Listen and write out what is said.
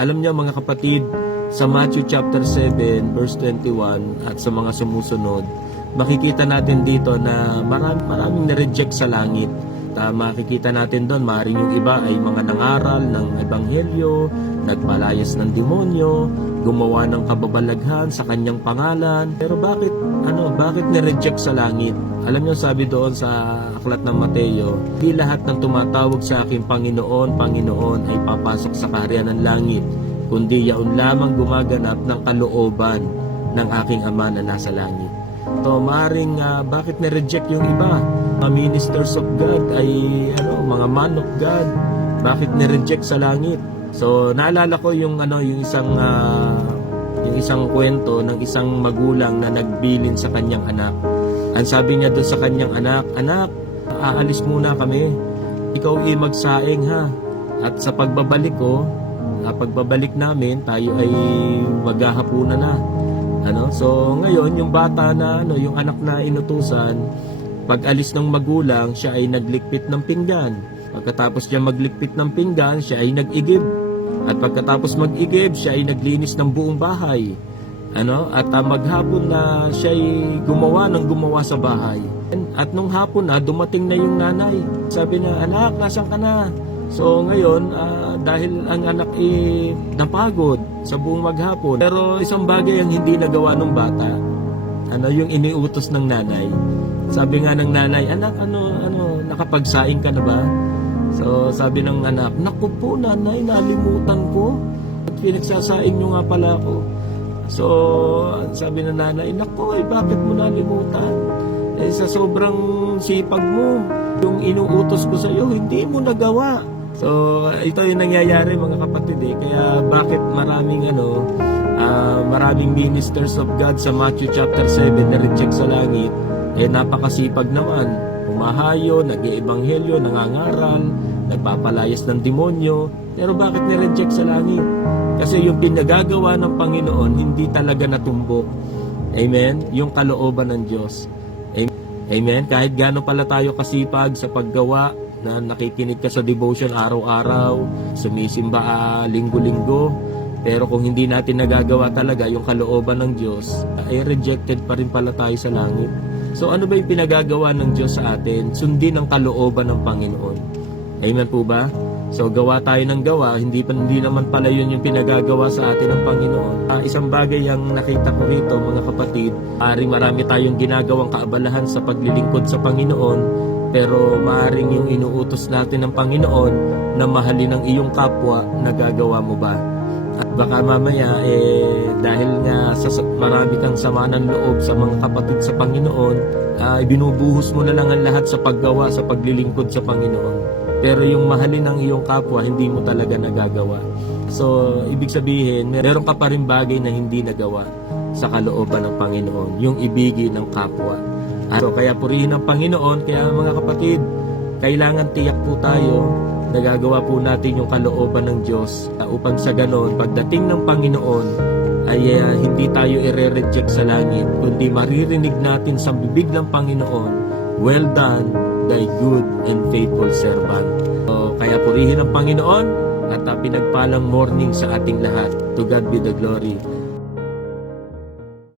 Alam niyo mga kapatid, sa Matthew chapter 7 verse 21 at sa mga sumusunod, makikita natin dito na maraming na-reject sa langit. Makikita natin doon, maaaring yung iba ay mga nangaral ng ebanghelyo, nagpalayas ng demonyo, gumawa ng kababalaghan sa kanyang pangalan. Pero bakit na-reject sa langit? Alam niyo, sabi doon sa aklat ng Mateo, di lahat ng tumatawag sa aking Panginoon, Panginoon ay papasok sa kaharian ng langit, kundi yaon lamang gumaganap ng kalooban ng aking Ama na nasa langit. So, maaaring bakit na-reject yung iba? Mga ministers of God ay mga man of God, bakit na-reject sa langit? So, naalala ko yung isang kwento ng isang magulang na nagbilin sa kanyang anak. Ang sabi niya doon sa kanyang anak, "Anak, aalis muna kami. Ikaw ay magsaing ha. At sa pagbabalik namin, tayo ay maghahapunan na." So ngayon yung bata na yung anak na inutusan, pag alis ng magulang, siya ay naglikpit ng pinggan. Pagkatapos niya maglikpit ng pinggan, siya ay nag-igib. At pagkatapos mag-igib, siya ay naglinis ng buong bahay. At maghapon na siya ay gumawa sa bahay. At nung hapon na, dumating na yung nanay. Sabi na, "Anak, nasan ka na?" So ngayon, dahil ang anak napagod sa buong maghapon. Pero isang bagay ang hindi nagawa ng bata, yung iniutos ng nanay. Sabi nga ng nanay, "Anak, nakapagsaing ka na ba?" So sabi ng anak, "Naku po nanay, nalimutan ko. At pinagsasaing nyo nga pala ako." So sabi ng nanay, "Naku, bakit mo nalimutan? Sa sobrang sipag mo, yung inuutos ko sa iyo, hindi mo nagawa." So ito yung nangyayari mga kapatid Kaya bakit maraming ministers of God sa Matthew chapter 7 na reject sa langit, napakasipag naman. Humahayo, nag-iebanghelyo, nangangaral, nagpapalayas ng demonyo. Pero bakit ni-reject sa langit? Kasi yung pinagagawa ng Panginoon hindi talaga natumbok. Amen? Yung kalooban ng Diyos. Amen? Kahit gaano pala tayo kasipag sa paggawa, na nakikinig ka sa devotion araw-araw, sumisimba linggo-linggo, pero kung hindi natin nagagawa talaga yung kalooban ng Diyos, ay rejected pa rin pala tayo sa langit. So ano ba yung pinagagawa ng Diyos sa atin? Sundin ang kalooban ng Panginoon. Amen po ba? So gawa tayo ng gawa, hindi naman pala yun yung pinagagawa sa atin ng Panginoon. Isang bagay ang nakita ko rito mga kapatid, marami tayong ginagawang kaabalahan sa paglilingkod sa Panginoon, pero maaaring yung inuutos natin ng Panginoon na mahalin ang iyong kapwa, nagagawa mo ba? At baka mamaya dahil nga marami kang sama ng loob sa mga kapatid sa Panginoon, binubuhos mo na lang ang lahat sa paggawa, sa paglilingkod sa Panginoon. Pero yung mahalin ang iyong kapwa, hindi mo talaga nagagawa. So ibig sabihin, meron ka pa rin bagay na hindi nagawa sa kalooban ng Panginoon, yung ibigin ng kapwa. So kaya purihin ang Panginoon. Kaya mga kapatid, kailangan tiyak po tayo, nagagawa po natin yung kalooban ng Diyos, upang sa ganon, pagdating ng Panginoon ay hindi tayo i-reject sa langit, kundi maririnig natin sa bibig ng Panginoon, "Well done, thy good and faithful servant." So kaya purihin ang Panginoon at pinagpalang morning sa ating lahat. To God be the glory.